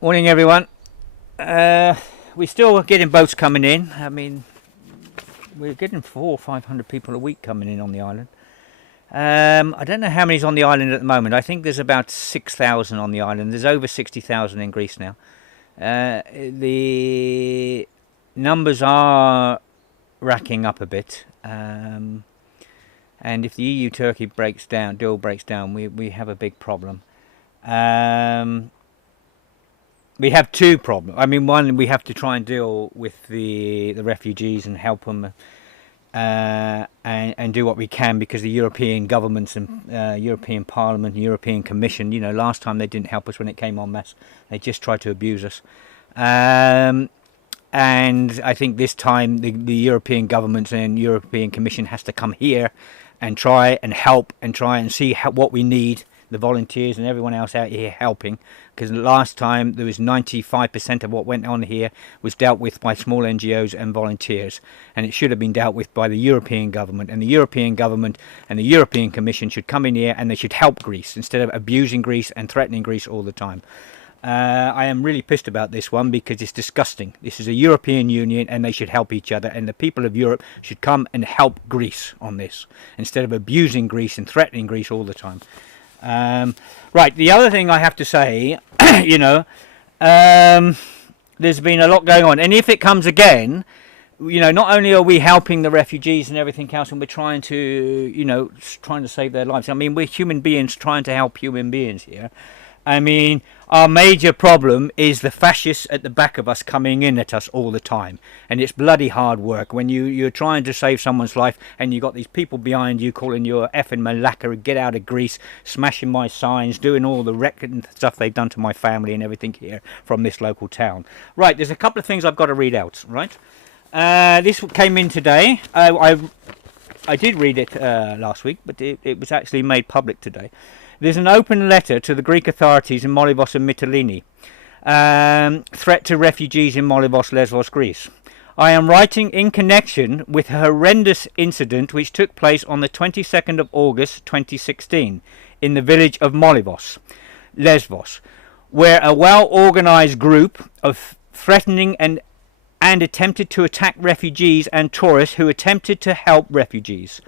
Morning, everyone. We're still getting boats coming in. I mean, we're getting 400 or 500 people a week coming in on the island. I don't know how many's on the island at the moment. I think there's about 6,000 on the island. There's over 60,000 in Greece now. The numbers are racking up a bit. And if the EU-Turkey deal breaks down, we have a big problem. We have two problems. I mean, one, we have to try and deal with the refugees and help them, and do what we can, because the European governments and European Parliament and European Commission, last time they didn't help us when it came en masse. They just tried to abuse us. And I think this time the European governments and European Commission has to come here and try and help and try and see what we need. The volunteers and everyone else out here helping, because last time there was 95% of what went on here was dealt with by small NGOs and volunteers, and it should have been dealt with by the European government, and the European government and the European Commission should come in here and they should help Greece instead of abusing Greece and threatening Greece all the time. I am really pissed about this one because it's disgusting. This is a European Union and they should help each other, and the people of Europe should come and help Greece on this instead of abusing Greece and threatening Greece all the time. Right, the other thing I have to say, there's been a lot going on, and if it comes again, not only are we helping the refugees and everything else, and we're trying to save their lives. I mean, we're human beings trying to help human beings here. I mean, our major problem is the fascists at the back of us coming in at us all the time. And it's bloody hard work when you're trying to save someone's life and you got these people behind you calling you a effing Malacca, get out of Greece, smashing my signs, doing all the record and stuff they've done to my family and everything here from this local town. Right, there's a couple of things I've got to read out, right? This came in today. I did read it last week, but it was actually made public today. There's an open letter to the Greek authorities in Molivos and Mytilene. Threat to refugees in Molivos, Lesvos, Greece. I am writing in connection with a horrendous incident which took place on the 22nd of August 2016 in the village of Molivos, Lesvos, where a well-organized group of threatening and attempted to attack refugees and tourists who attempted to help refugees.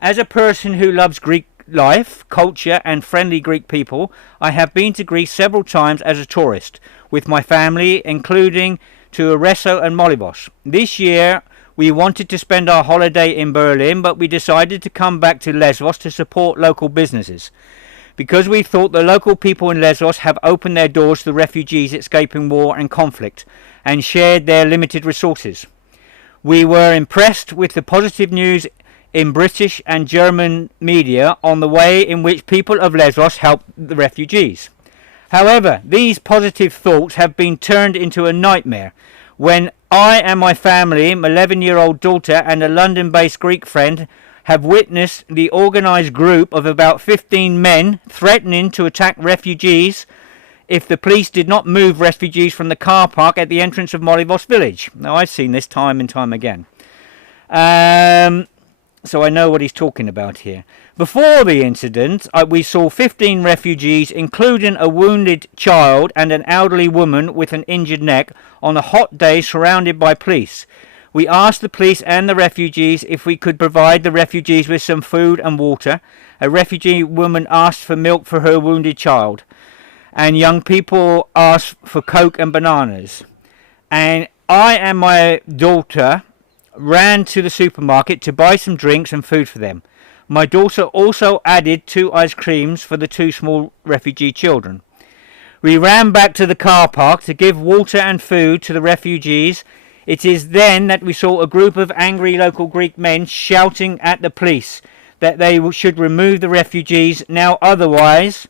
As a person who loves Greek life, culture and friendly Greek people, I have been to Greece several times as a tourist with my family, including to Arezzo and Molivos. This year we wanted to spend our holiday in Berlin, but we decided to come back to Lesvos to support local businesses, because we thought the local people in Lesvos have opened their doors to the refugees escaping war and conflict and shared their limited resources. We were impressed with the positive news in British and German media on the way in which people of Lesvos help the refugees. However, these positive thoughts have been turned into a nightmare when I and my family, my 11-year-old daughter and a London-based Greek friend have witnessed the organised group of about 15 men threatening to attack refugees if the police did not move refugees from the car park at the entrance of Molivos village. Now, I've seen this time and time again. So I know what he's talking about here. Before the incident, we saw 15 refugees, including a wounded child and an elderly woman with an injured neck, on a hot day surrounded by police. We asked the police and the refugees if we could provide the refugees with some food and water. A refugee woman asked for milk for her wounded child, and young people asked for Coke and bananas. And I and my daughter ran to the supermarket to buy some drinks and food for them. My daughter also added 2 ice creams for the 2 small refugee children. We ran back to the car park to give water and food to the refugees. It is then that we saw a group of angry local Greek men shouting at the police that they should remove the refugees. Otherwise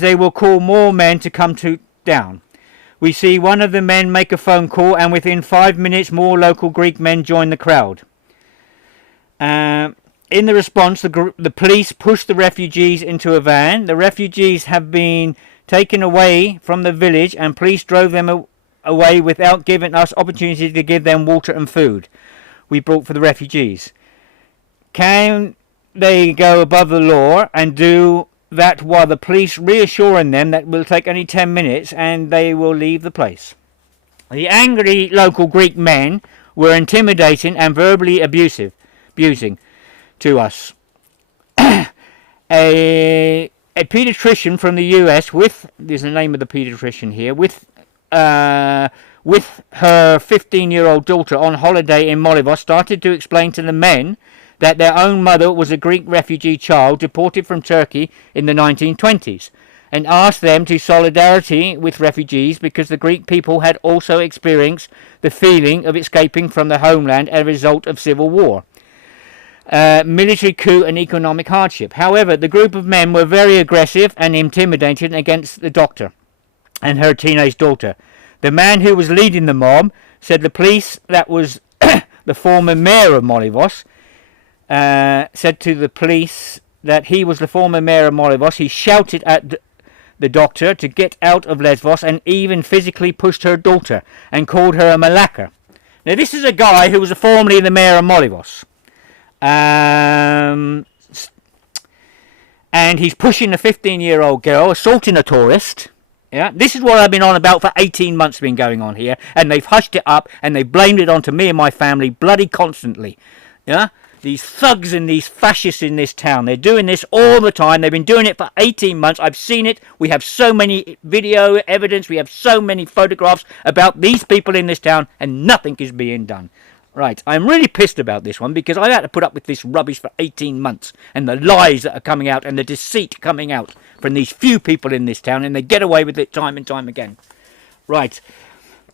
they will call more men to come down. We see one of the men make a phone call, and within 5 minutes more local Greek men join the crowd. In the response, the police pushed the refugees into a van. The refugees have been taken away from the village, and police drove them away without giving us opportunity to give them water and food we brought for the refugees. Can they go above the law and do that while the police reassuring them that it will take only 10 minutes and they will leave the place. The angry local Greek men were intimidating and verbally abusing to us. A pediatrician from the US there's the name of the pediatrician here, with her 15-year-old daughter on holiday in Molivos, started to explain to the men that their own mother was a Greek refugee child deported from Turkey in the 1920s, and asked them to solidarity with refugees because the Greek people had also experienced the feeling of escaping from the homeland as a result of civil war, military coup and economic hardship. However, the group of men were very aggressive and intimidating against the doctor and her teenage daughter. The man who was leading the mob said the police, that was the former mayor of Molivos, said to the police that he was the former mayor of Molivos. He shouted at the doctor to get out of Lesbos and even physically pushed her daughter and called her a malaka. Now, this is a guy who was formerly the mayor of Molivos. And he's pushing a 15-year-old girl, assaulting a tourist. Yeah, this is what I've been on about for 18 months, been going on here, and they've hushed it up and they've blamed it onto me and my family bloody constantly. Yeah, these thugs and these fascists in this town, they're doing this all the time. They've been doing it for 18 months. I've seen it. We have so many video evidence. We have so many photographs about these people in this town, and nothing is being done. Right, I'm really pissed about this one because I've had to put up with this rubbish for 18 months and the lies that are coming out and the deceit coming out from these few people in this town, and they get away with it time and time again. Right,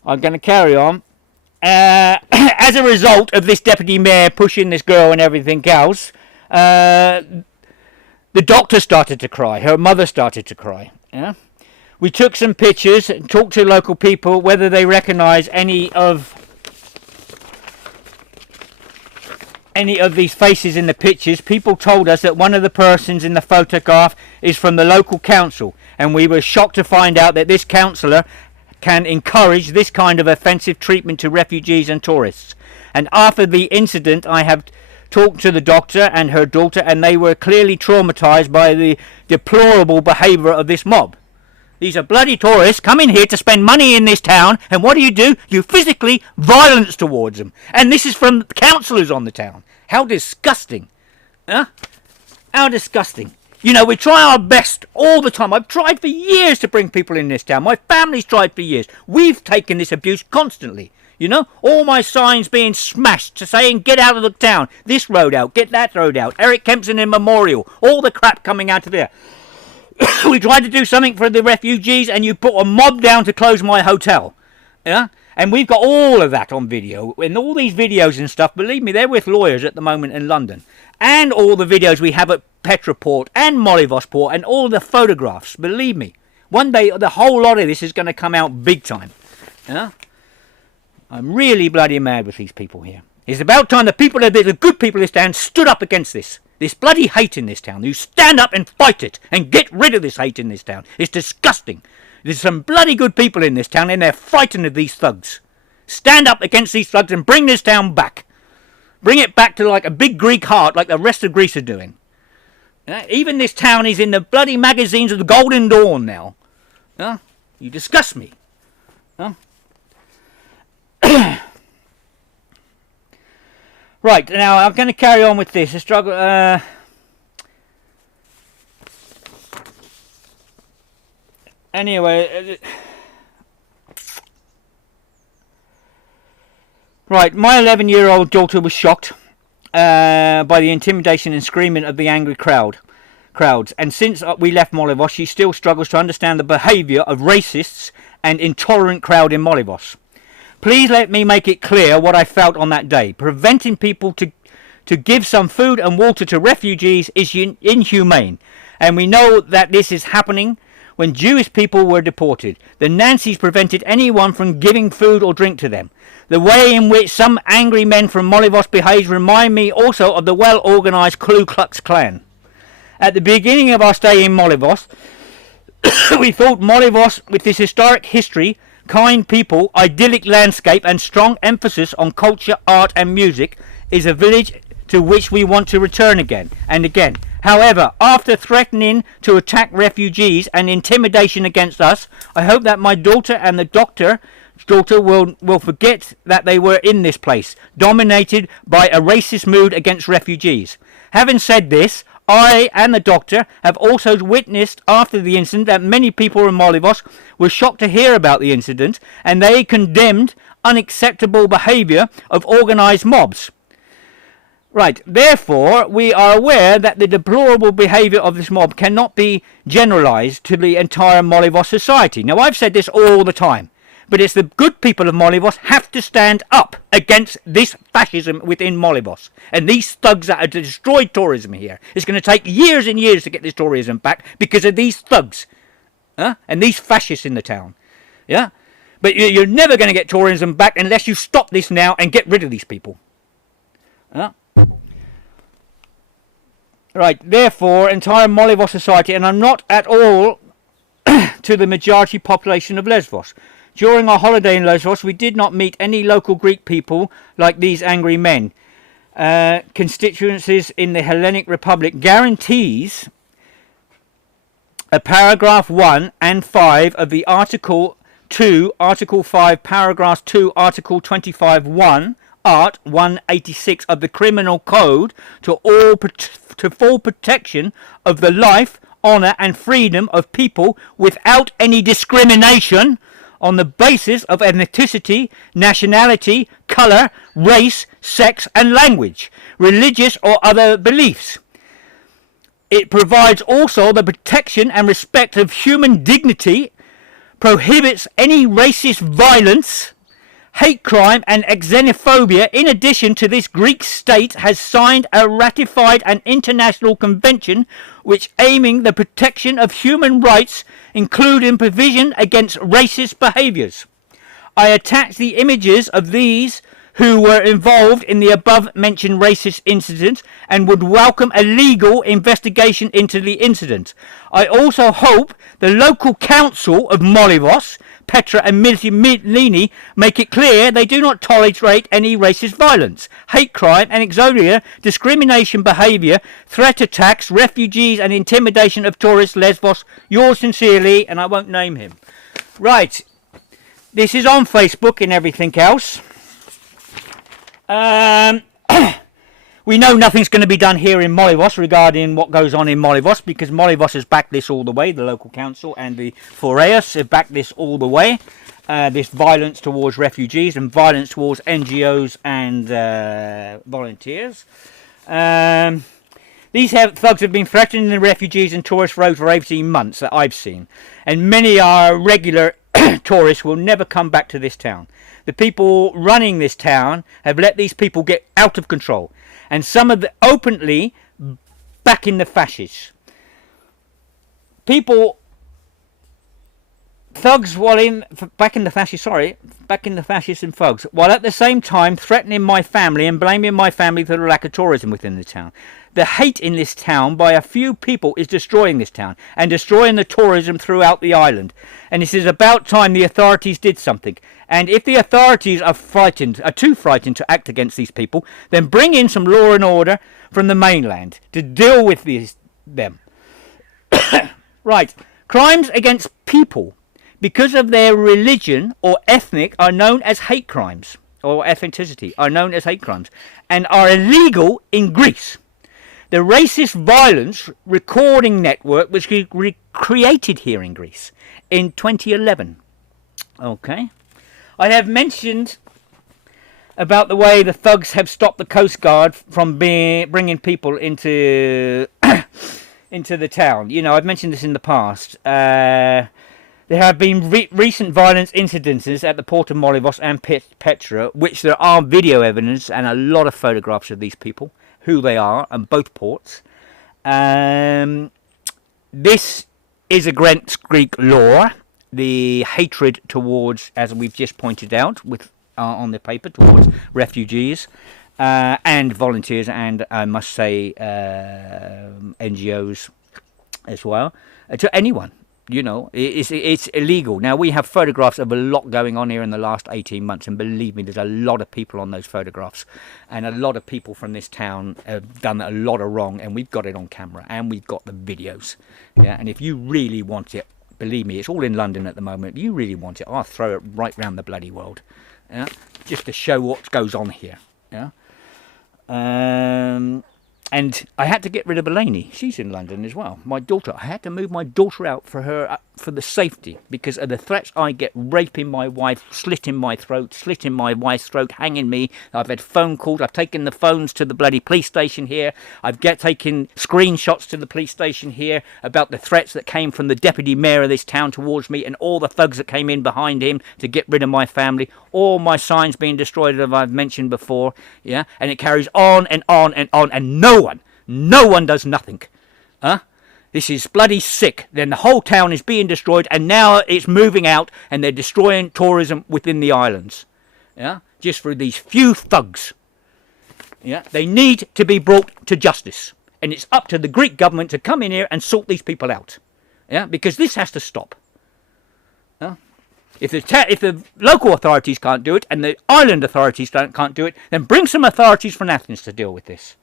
I'm going to carry on. As a result of this deputy mayor pushing this girl and everything else, the doctor started to cry. Her mother started to cry. Yeah, we took some pictures and talked to local people whether they recognise any of these faces in the pictures. People told us that one of the persons in the photograph is from the local council, and we were shocked to find out that this councillor can encourage this kind of offensive treatment to refugees and tourists. And after the incident, I have talked to the doctor and her daughter, and they were clearly traumatised by the deplorable behaviour of this mob. These are bloody tourists coming here to spend money in this town, and what do? You physically violence towards them. And this is from councillors on the town. How disgusting. Huh? How disgusting. You know, we try our best all the time. I've tried for years to bring people in this town. My family's tried for years. We've taken this abuse constantly. You know, all my signs being smashed to saying get out of the town. This road out, get that road out. Eric Kempson in Memorial. All the crap coming out of there. We tried to do something for the refugees, and you put a mob down to close my hotel. Yeah? And we've got all of that on video. And all these videos and stuff, believe me, they're with lawyers at the moment in London. And all the videos we have at Petroport and Molivosport and all the photographs, believe me. One day, the whole lot of this is going to come out big time. Yeah? I'm really bloody mad with these people here. It's about time the good people in this town stood up against this. This bloody hate in this town. You stand up and fight it and get rid of this hate in this town. It's disgusting. There's some bloody good people in this town, and they're frightened of these thugs. Stand up against these thugs and bring this town back. Bring it back to like a big Greek heart like the rest of Greece are doing. Even this town is in the bloody magazines of the Golden Dawn now. You disgust me. Right, now I'm going to carry on with this. A struggle. Anyway. Right, my 11-year-old daughter was shocked by the intimidation and screaming of the angry crowds. And since we left Molivos, she still struggles to understand the behaviour of racists and intolerant crowd in Molivos. Please let me make it clear what I felt on that day. Preventing people to give some food and water to refugees is inhumane. And we know that this is happening when Jewish people were deported. The Nazis prevented anyone from giving food or drink to them. The way in which some angry men from Molivos behaved remind me also of the well-organised Ku Klux Klan. At the beginning of our stay in Molivos, we thought Molivos, with its historic history, kind people, idyllic landscape and strong emphasis on culture, art and music, is a village to which we want to return again and again. However, after threatening to attack refugees and intimidation against us, I hope that my daughter and the daughter will forget that they were in this place, dominated by a racist mood against refugees. Having said this, I and the doctor have also witnessed after the incident that many people in Molivos were shocked to hear about the incident, and they condemned unacceptable behaviour of organised mobs. Right, therefore, we are aware that the deplorable behaviour of this mob cannot be generalised to the entire Molivos society. Now, I've said this all the time, but it's the good people of Molivos have to stand up against this fascism within Molivos. And these thugs that have destroyed tourism here. It's going to take years and years to get this tourism back because of these thugs. And these fascists in the town. Yeah? But you're never going to get tourism back unless you stop this now and get rid of these people. Right, therefore, entire Molivos society, and I'm not at all to the majority population of Lesvos. During our holiday in Lesvos, we did not meet any local Greek people like these angry men. Constituencies in the Hellenic Republic guarantees a paragraph 1 and 5 of the Article 2, Article 5, paragraph 2, Article 25, 1, Art 186 of the Criminal Code to full protection of the life, honour and freedom of people without any discrimination on the basis of ethnicity, nationality, colour, race, sex and language, religious or other beliefs. It provides also the protection and respect of human dignity, prohibits any racist violence, hate crime and xenophobia. In addition to this, Greek state has signed or ratified an international convention which aiming the protection of human rights, including provision against racist behaviours. I attach the images of these who were involved in the above mentioned racist incident and would welcome a legal investigation into the incident. I also hope the local council of Molivos, Petra and Milini, make it clear they do not tolerate any racist violence, hate crime and xenophobia, discrimination behaviour, threat attacks, refugees and intimidation of tourists. Lesvos, yours sincerely, and I won't name him. Right, this is on Facebook and everything else. We know nothing's going to be done here in Molivos regarding what goes on in Molivos, because Molivos has backed this all the way. The local council and the Foreus have backed this all the way. This violence towards refugees and violence towards NGOs and volunteers. These thugs have been threatening the refugees and tourists for over 18 months that I've seen. And many are regular tourists will never come back to this town. The people running this town have let these people get out of control. And some of the openly backing the fascists. People, thugs backing the fascists and thugs, while at the same time threatening my family and blaming my family for the lack of tourism within the town. The hate in this town by a few people is destroying this town and destroying the tourism throughout the island. And it is about time the authorities did something. And if the authorities are too frightened to act against these people, then bring in some law and order from the mainland to deal with them. Right. Crimes against people because of their religion or ethnic are known as hate crimes, or ethnicity are known as hate crimes, and are illegal in Greece. The racist violence recording network was created here in Greece in 2011. Okay. I have mentioned about the way the thugs have stopped the Coast Guard from bringing people into into the town. You know, I've mentioned this in the past. There have been recent violence incidences at the port of Molivos and Petra, which there are video evidence and a lot of photographs of these people, who they are, and both ports. This is against Greek law. The hatred towards, as we've just pointed out with on the paper, towards refugees and volunteers, and I must say NGOs as well, to anyone. You know, it's illegal. Now, we have photographs of a lot going on here in the last 18 months, and believe me, there's a lot of people on those photographs, and a lot of people from this town have done a lot of wrong, and we've got it on camera, and we've got the videos. Yeah, and if you really want it, believe me, it's all in London at the moment. If you really want it, I'll throw it right round the bloody world. Yeah, just to show what goes on here. Yeah. And I had to get rid of Elaine. She's in London as well. My daughter. I had to move my daughter out for her, for the safety, because of the threats I get: raping my wife, slitting my throat, slitting my wife's throat, hanging me. I've had phone calls. I've taken the phones to the bloody police station here. I've taken screenshots to the police station here about the threats that came from the deputy mayor of this town towards me, and all the thugs that came in behind him to get rid of my family. All my signs being destroyed, as I've mentioned before. Yeah, and it carries on and on and on, and no one does nothing. This is bloody sick. Then the whole town is being destroyed, and now it's moving out, and they're destroying tourism within the islands. Yeah, just for these few thugs. Yeah, they need to be brought to justice, and it's up to the Greek government to come in here and sort these people out. Yeah, because this has to stop. Yeah? If the local authorities can't do it, and the island authorities can't do it, then bring some authorities from Athens to deal with this.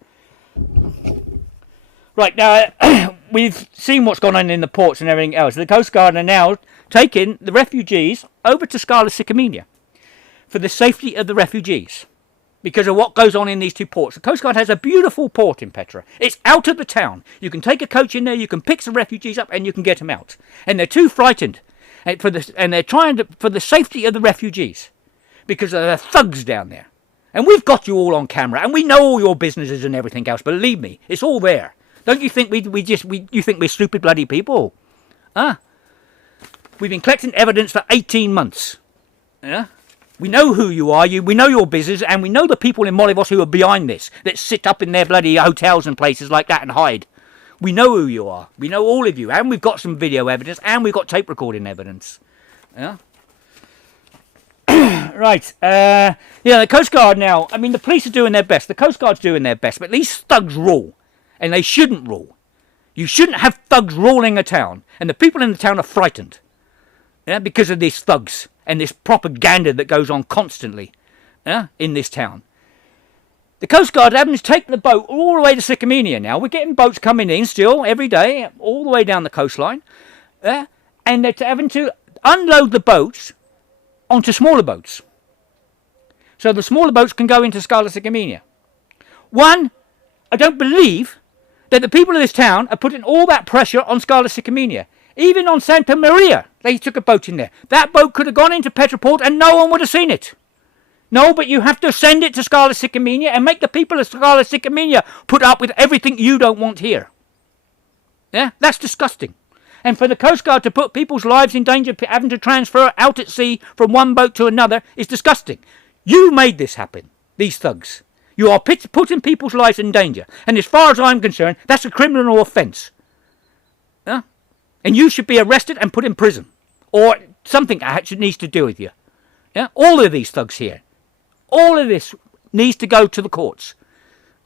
Right, now, we've seen what's gone on in the ports and everything else. The Coast Guard are now taking the refugees over to Scala Sycamenia for the safety of the refugees, because of what goes on in these two ports. The Coast Guard has a beautiful port in Petra. It's out of the town. You can take a coach in there, you can pick some refugees up, and you can get them out. And they're too frightened, and they're trying to, for the safety of the refugees, because of the thugs down there. And we've got you all on camera, and we know all your businesses and everything else. Believe me, it's all there. Don't you think you think we're stupid bloody people? We've been collecting evidence for 18 months. Yeah? We know who you are, we know your business, and we know the people in Molivos who are behind this, that sit up in their bloody hotels and places like that and hide. We know who you are. We know all of you, and we've got some video evidence, and we've got tape recording evidence. Yeah? Right, the Coast Guard now, I mean, the police are doing their best, the Coast Guard's doing their best, but these thugs rule, and they shouldn't rule. You shouldn't have thugs ruling a town, and the people in the town are frightened, because of these thugs and this propaganda that goes on constantly, in this town. The Coast Guard are having to take the boat all the way to Sycamenia now. We're getting boats coming in still every day, all the way down the coastline, and they're having to unload the boats onto smaller boats, so the smaller boats can go into Scala Sycamenia. I don't believe that the people of this town are putting all that pressure on Scala Sycamenia. Even on Santa Maria, they took a boat in there. That boat could have gone into Petroport and no one would have seen it. No, but you have to send it to Scala Sycamenia and make the people of Scala Sycamenia put up with everything you don't want here. Yeah, that's disgusting. And for the Coast Guard to put people's lives in danger, having to transfer out at sea from one boat to another, is disgusting. You made this happen, these thugs. You are putting people's lives in danger. And as far as I'm concerned, that's a criminal offence. Yeah? And you should be arrested and put in prison. Or something actually needs to do with you. Yeah? All of these thugs here. All of this needs to go to the courts.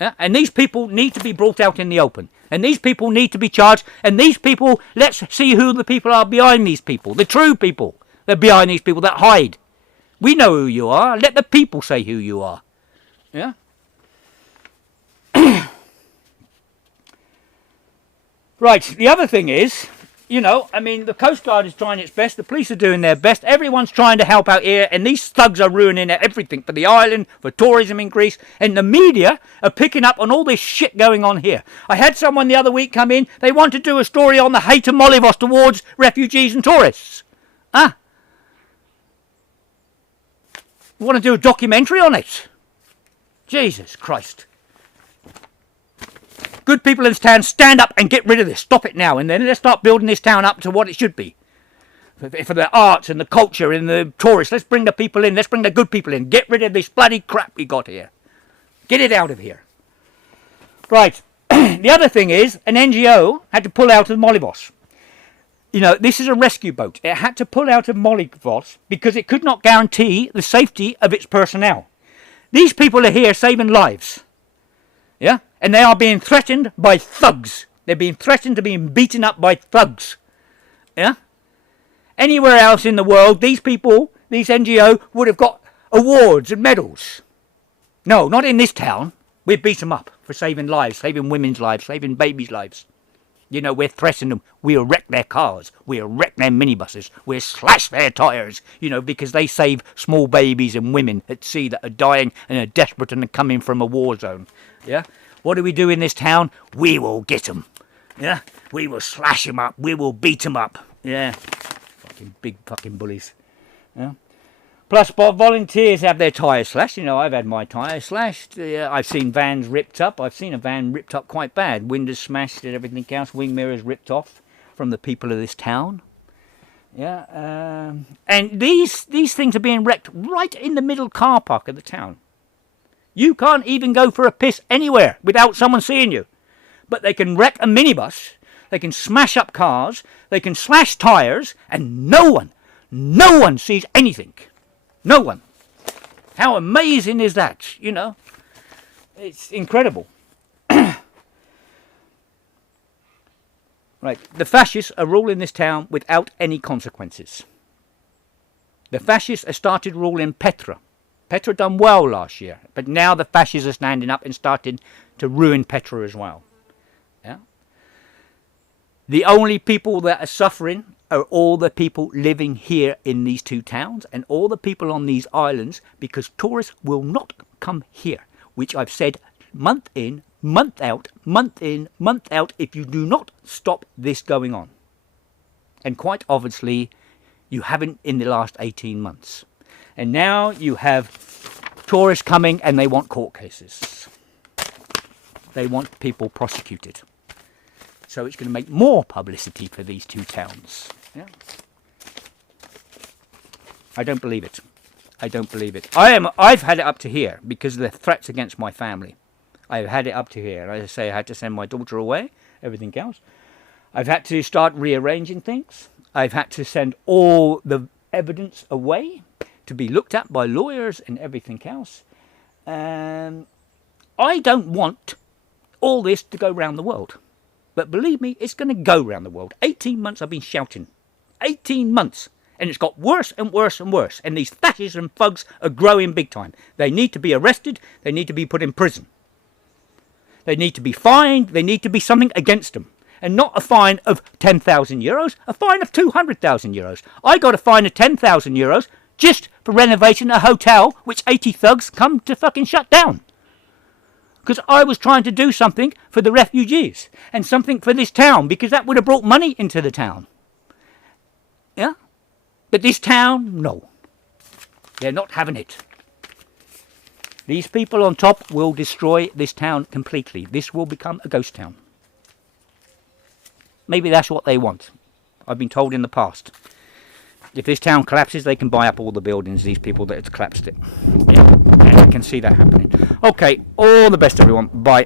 Yeah? And these people need to be brought out in the open. And these people need to be charged. And these people, let's see who the people are behind these people. The true people that are behind these people that hide. We know who you are. Let the people say who you are. Yeah? Right, the other thing is, the Coast Guard is trying its best, the police are doing their best, everyone's trying to help out here, and these thugs are ruining everything for the island, for tourism in Greece, and the media are picking up on all this shit going on here. I had someone the other week come in, they want to do a story on the hate of Molivos towards refugees and tourists. You want to do a documentary on it? Jesus Christ. Good people in this town, stand up and get rid of this. Stop it now. And then let's start building this town up to what it should be. For the arts and the culture and the tourists. Let's bring the people in. Let's bring the good people in. Get rid of this bloody crap we got here. Get it out of here. Right. The other thing is, an NGO had to pull out of Molivos. This is a rescue boat. It had to pull out of Molivos because it could not guarantee the safety of its personnel. These people are here saving lives. Yeah? And they are being threatened by thugs. They're being threatened to being beaten up by thugs. Yeah? Anywhere else in the world, these people, these NGO, would have got awards and medals. No, not in this town. We beat them up for saving lives, saving women's lives, saving babies' lives. You know, we're threatening them. We'll wreck their cars. We'll wreck their minibuses. We'll slash their tyres, you know, because they save small babies and women at sea that are dying and are desperate and are coming from a war zone. Yeah? What do we do in this town? We will get them. Yeah? We will slash them up. We will beat them up. Yeah? Fucking big fucking bullies. Yeah? Plus, volunteers have their tyres slashed. You know, I've had my tyres slashed. I've seen vans ripped up. I've seen a van ripped up quite bad. Windows smashed and everything else. Wing mirrors ripped off from the people of this town. Yeah. And these things are being wrecked right in the middle car park of the town. You can't even go for a piss anywhere without someone seeing you. But they can wreck a minibus. They can smash up cars. They can slash tyres. And no one sees anything. No one. How amazing is that, you know? It's incredible. Right, the fascists are ruling this town without any consequences. The fascists have started ruling Petra. Petra done well last year, but now the fascists are standing up and starting to ruin Petra as well. Yeah? The only people that are suffering are all the people living here in these two towns and all the people on these islands, because tourists will not come here, which I've said month in, month out, month in, month out, if you do not stop this going on. And quite obviously, you haven't in the last 18 months. And now you have tourists coming and they want court cases. They want people prosecuted. So it's going to make more publicity for these two towns. Yeah. I don't believe it. I don't believe it. I've had it up to here because of the threats against my family. I've had it up to here. As I say, I had to send my daughter away, everything else. I've had to start rearranging things. I've had to send all the evidence away to be looked at by lawyers and everything else. I don't want all this to go round the world. But believe me, it's going to go round the world. 18 months I've been shouting. 18 months. And it's got worse and worse and worse. And these fascists and thugs are growing big time. They need to be arrested. They need to be put in prison. They need to be fined. They need to be something against them. And not a fine of 10,000 euros. A fine of 200,000 euros. I got a fine of 10,000 euros just for renovating a hotel which 80 thugs come to fucking shut down. Because I was trying to do something for the refugees and something for this town, because that would have brought money into the town. Yeah? But this town, no. They're not having it. These people on top will destroy this town completely. This will become a ghost town. Maybe that's what they want. I've been told in the past. If this town collapses, they can buy up all the buildings, these people that have collapsed it. Yeah. And I can see that happening. Okay, all the best everyone. Bye.